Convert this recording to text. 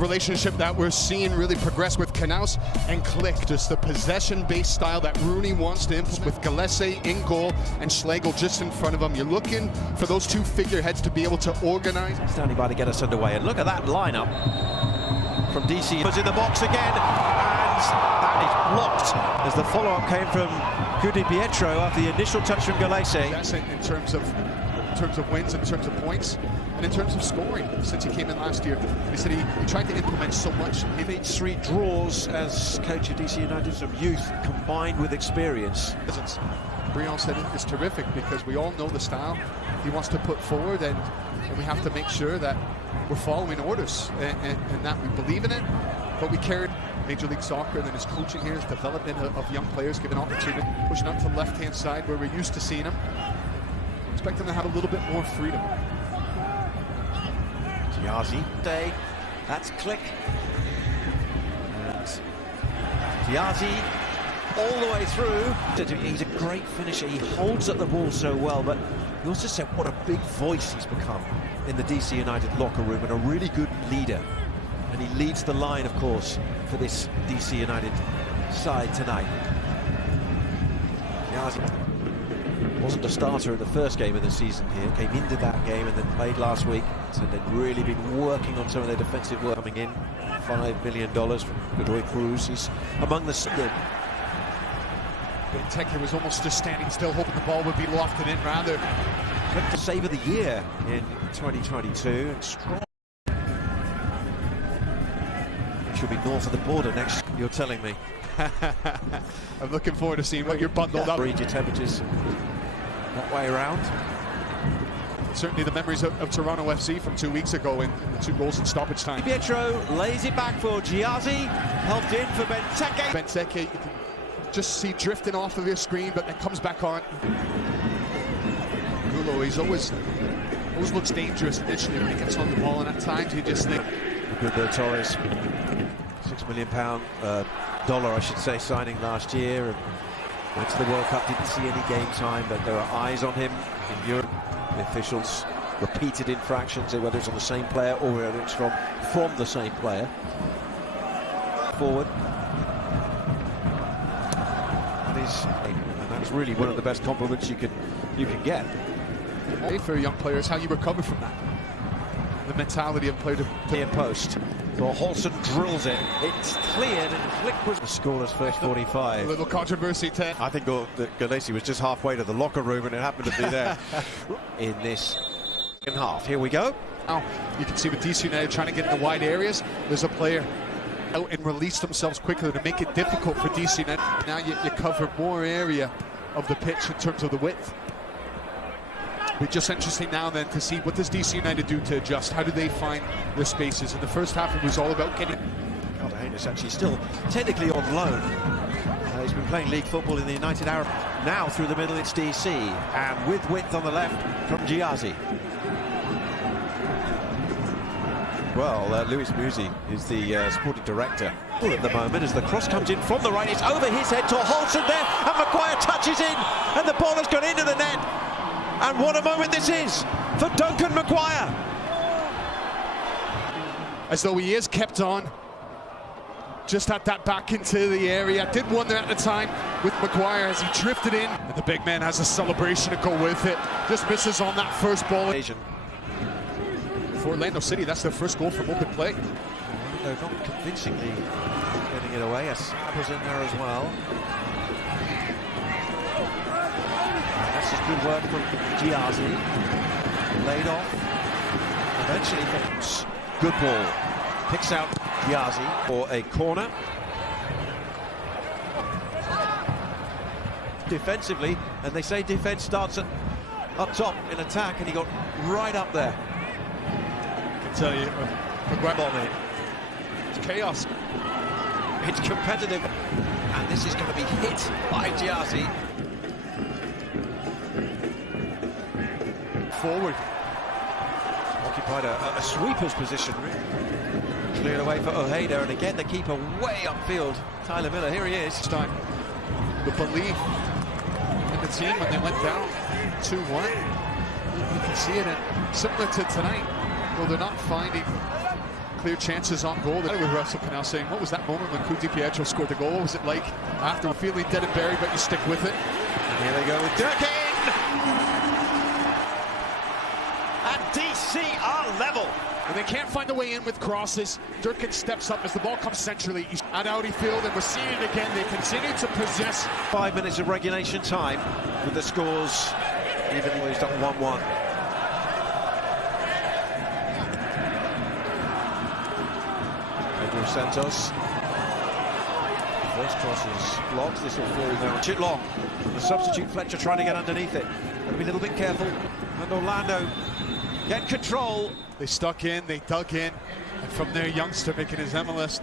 relationship that we're seeing really progress with Knaus and Klich, just the possession-based style that Rooney wants to implement with Gillespie in goal and Schlegel just in front of him. You're looking for those two figureheads to be able to organize. Standing by to get us underway, and look at that lineup from DC. Was in the box again, and that is blocked as the follow-up came from Di Pietro after the initial touch from Gillespie. That's in terms of wins, in terms of points, and in terms of scoring since he came in last year. He said he tried to implement so much. He beats 3 draws as coach of DC United, some youth combined with experience. Brian said it's terrific because we all know the style he wants to put forward, and we have to make sure that we're following orders and that we believe in it. But we carried Major League Soccer, and then his coaching here, his development of young players, given opportunity, pushing out to the left-hand side where we're used to seeing him. Expect him to have a little bit more freedom. Jeahze, that's Klich. And Jeahze all the way through. He's a great finisher. He holds up the ball so well, but he also said what a big voice he's become in the DC United locker room, and a really good leader. And he leads the line, of course, for this DC United side tonight. Jeahze wasn't a starter in the first game of the season here, came into that game and then played last week. So they've really been working on some of their defensive work. Coming in, $5 million from Godoy Cruz. He's among the... Benteke was almost just standing still, hoping the ball would be lofted in rather. The save of the year in 2022, and strong. Should be north of the border next. You're telling me. I'm looking forward to seeing what you're bundled up. Read your temperatures that way around. Certainly the memories of Toronto FC from 2 weeks ago in the 2 goals in stoppage time. Pietro lays it back for Jeahze, helped in for Benteke. Benteke, you can just see drifting off of your screen, but then comes back on. Gulo, he's always looks dangerous initially when he gets on the ball, and at times you just think. Good Torres, $6 million dollar, I should say, signing last year, and went to the World Cup, didn't see any game time, but there are eyes on him in Europe. The officials repeated infractions, whether it's on the same player or whether it's from the same player. Forward. And that's really one of the best compliments you can get. For young players, how you recover from that. The mentality of player to near post. So Holson drills it. It's cleared, and Klich was the scoreless first 45. A little controversy. I think Gillespie was just halfway to the locker room, and it happened to be there in this second half. Here we go. Now you can see with DC United trying to get in the wide areas. There's a player out and release themselves quickly to make it difficult for DC United. Now you cover more area of the pitch in terms of the width. It's just interesting now then to see what does DC United do to adjust. How do they find their spaces? In the first half it was all about getting... Al-Hamdany is actually still technically on loan. He's been playing league football in the United Arab. Now through the middle it's DC, and with width on the left from Jeahze. Well, Luis Muzi is the sporting director at the moment as the cross comes in from the right. It's over his head to Holson there, and Maguire touches in, and the ball has gone into the net. And what a moment this is for Duncan Maguire. As though he is kept on. Just had that back into the area. Did wonder at the time with Maguire as he drifted in. And the big man has a celebration to go with it. Just misses on that first ball. For Orlando City, that's their first goal from open play. No, not convincingly getting it away. Assad was in there as well. That's just good work from Jeahze. Laid off. Eventually, good ball. Picks out Jeahze for a corner. Defensively, and they say defense starts up top in attack, and he got right up there. I can tell you, Maguire. It's chaos. It's competitive, and this is going to be hit by Jeahze. Forward. Occupied a sweeper's position. Cleared away for Ojeda, and again the keeper way upfield. Tyler Miller, here he is. This time, the belief in the team when they went down 2-1. You can see it, and similar to tonight, well, they're not finding clear chances on goal. With Russell Canal saying, what was that moment when Kuti Pietro scored the goal? What was it like after feeling dead and buried, but you stick with it? And here they go with Durkin! And DC are level. And they can't find a way in with crosses. Durkin steps up as the ball comes centrally. He's at Audi Field, and we're seeing it again. They continue to possess. 5 minutes of regulation time with the scores even though he's done 1-1. Pedro Santos. First cross is blocked. This will fall down. Chitlong. The substitute Fletcher trying to get underneath it. Gotta be a little bit careful. And Orlando get control. They stuck in, they dug in, and from there, youngster making his MLS